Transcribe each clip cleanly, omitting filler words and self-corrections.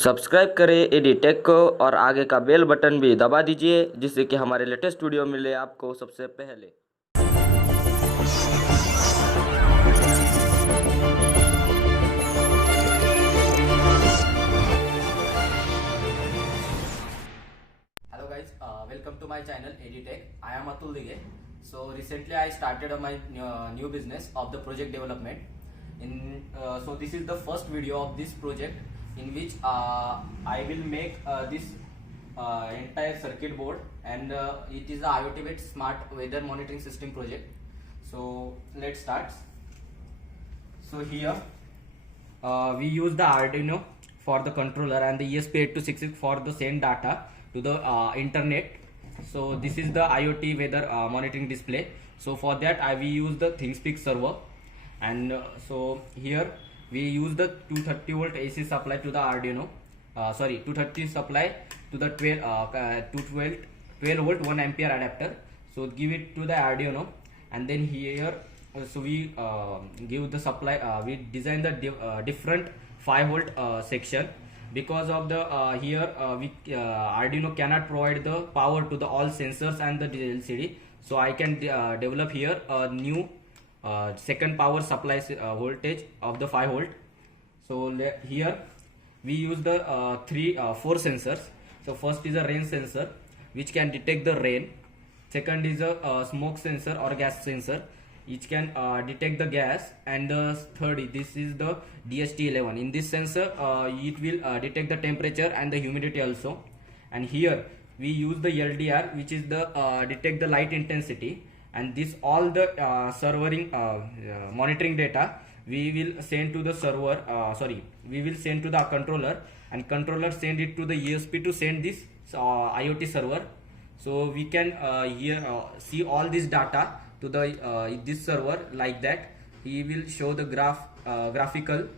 Subscribe करें एडीटेक को और आगे का बेल बटन भी दबा दीजिए जिससे कि हमारे लेटेस्ट वीडियो मिले आपको सबसे पहले। Hello guys, welcome to my channel Editech. I am Atul Dige. So recently I started my new business of the project development. So this is the first video of this project in which I will make this entire circuit board, and it is the IoT based smart weather monitoring system project. So let's start. So here we use the Arduino for the controller and the ESP8266 for the send data to the internet. So this is the IoT weather monitoring display. So for that we use the ThingSpeak server, and so here we use the 230 volt AC supply to the Arduino. 230 supply to the 12 volt 1 ampere adapter. So give it to the Arduino, and then here so we give the supply. We design the different 5 volt section, because of the Arduino cannot provide the power to the all sensors and the LCD. So I can develop here a new second power supply voltage of the 5 volt. So here we use the 4 sensors. So first is a rain sensor which can detect the rain. Second is a smoke sensor or gas sensor which can detect the gas, and the third this is the DHT11. In this sensor it will detect the temperature and the humidity also. And here we use the LDR which is the detect the light intensity, and this all the monitoring data we will send to the server. We will send to the controller, and controller send it to the ESP to send this IoT server. So we can here see all this data to the this server like that. He will show the graphical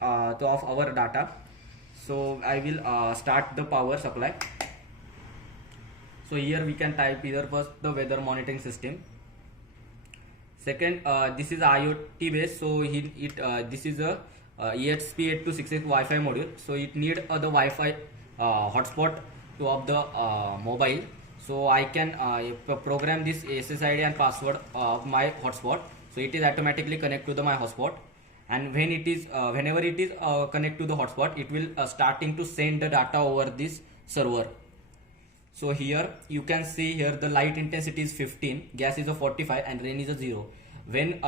of our data. So I will start the power supply. So here we can type either first the weather monitoring system. Second, this is IoT based. So this is a ESP8266 Wi-Fi module. So it need the Wi-Fi hotspot to of the mobile. So I can program this SSID and password of my hotspot. So it is automatically connect to my hotspot, and when it is whenever it is connect to the hotspot, it will starting to send the data over this server. So here you can see here the light intensity is 15, gas is a 45, and rain is a 0. When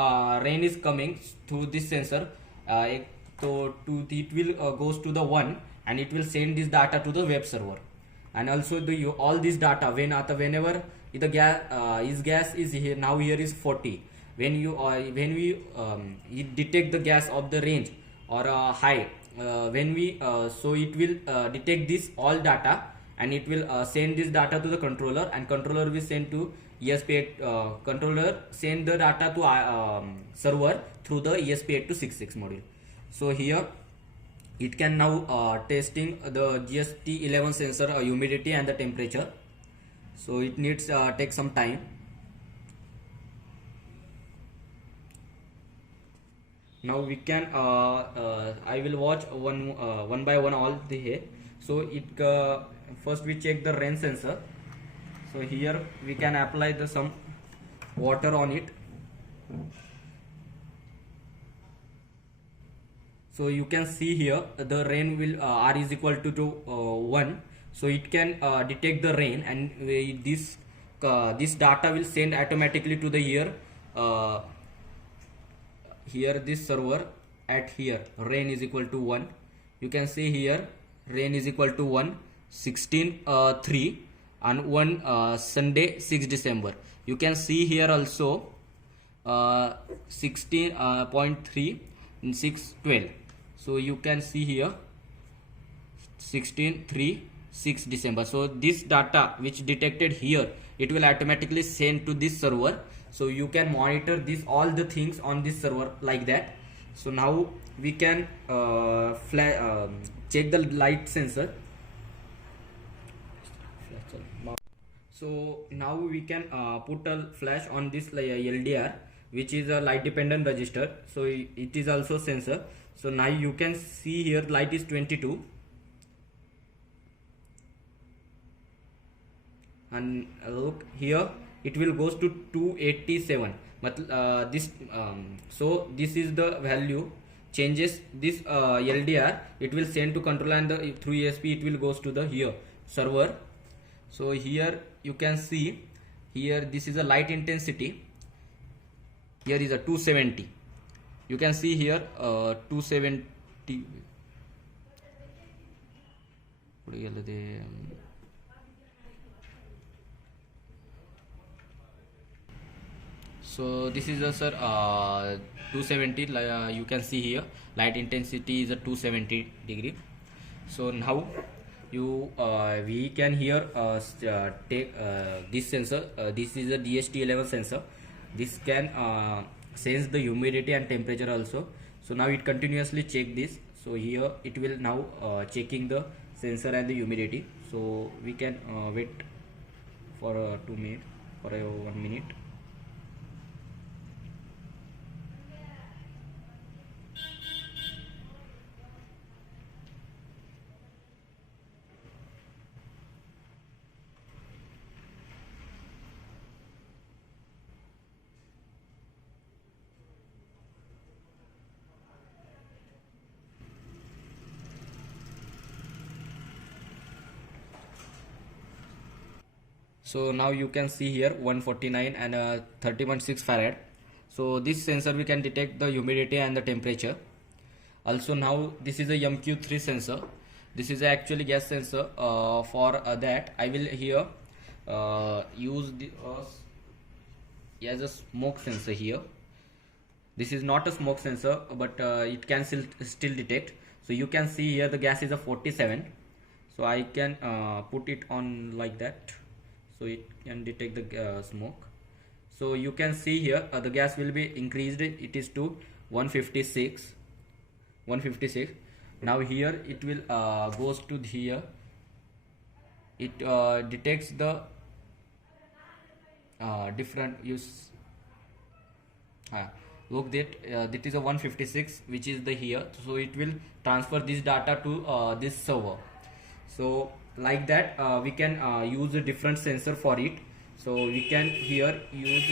rain is coming through this sensor, it will goes to the 1, and it will send this data to the web server. And also all this data whenever the gas is here, now here is 40. When we detect the gas of the range or high, when we so it will detect this all data, and it will send this data to the controller, and controller will send to ESP8 controller send the data to server through the ESP8266 module. So here it can now testing the GST11 sensor humidity and the temperature. So it needs take some time. Now we can I will watch one by one all the here. So it first we check the rain sensor. So here we can apply the some water on it. So you can see here the rain will R is equal to 1. So it can detect the rain, and this data will send automatically to the here this server at here rain is equal to 1. You can see here rain is equal to 1, 16, 3, and 1 Sunday 6 December. You can see here also 16.3 and 6, 12. So you can see here 16, 3, 6 December. So this data which detected here, it will automatically send to this server. So you can monitor this all the things on this server like that. So now we can check the light sensor. So now we can put a flash on this LDR, which is a light dependent register. So it is also sensor. So now you can see here light is 22. and look here, it will goes to 287. But so this is the value changes this LDR, it will send to controller, and through ESP it will goes to the here server. So here you can see, here this is a light intensity, here is a 270. You can see here 270. So this is a sir 270. You can see here light intensity is a 270 degree. So now you we can here take this sensor. This is a DHT11 sensor. This can sense the humidity and temperature also. So now it continuously check this. So here it will now checking the sensor and the humidity. So we can wait for 2 minutes, for 1 minute. So now you can see here 149 and 30.6 Farad. So this sensor we can detect the humidity and the temperature. Also now this is a MQ3 sensor. This is actually gas sensor. For that I will here use the as a smoke sensor here. This is not a smoke sensor, but it can still detect. So you can see here the gas is a 47. So I can put it on like that, so it can detect the smoke. So you can see here the gas will be increased, it is to 156. Now here it will goes to here, it detects the different use. Look that is a 156, which is the here. So it will transfer this data to this server. So like that we can use a different sensor for it. So we can here use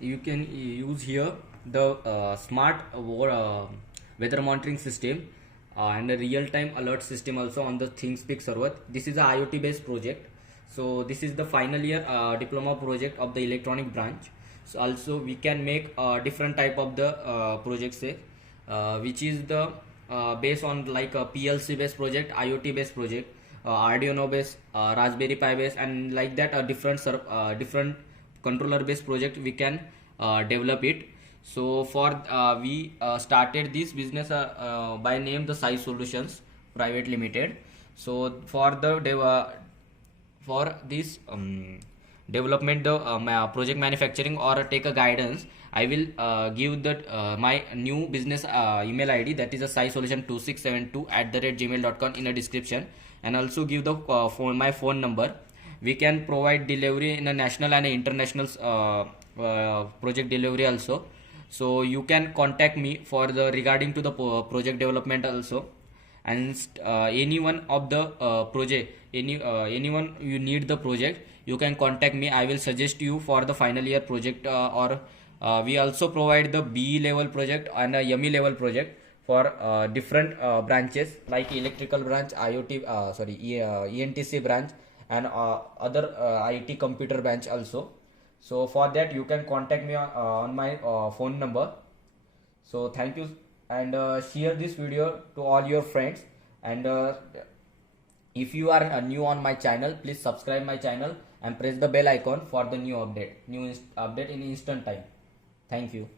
you can use here the smart weather monitoring system and a real-time alert system also on the ThingSpeak server. This is a IoT based project. So this is the final year diploma project of the electronic branch. So also we can make different type of the projects which is the based on like a PLC based project, IoT based project, Arduino based, Raspberry Pi based, and like that a different controller based project we can develop it. So for we started this business by name the Sai Solutions Private Limited. So for the for this development the project manufacturing or take a guidance, I will give that my new business email ID, that is a saisolution2672@gmail.com in a description, and also give the my phone number. We can provide delivery in a national and international project delivery also. So you can contact me for the regarding to the project development also. And anyone of the project, anyone you need the project, you can contact me. I will suggest you for the final year project or we also provide the BE level project and a YME level project for different branches like electrical branch, IoT ENTC branch, and other IT computer branch also. So for that you can contact me on my phone number. So thank you, and share this video to all your friends. And if you are new on my channel, please subscribe my channel and press the bell icon for the new update in instant time. Thank you.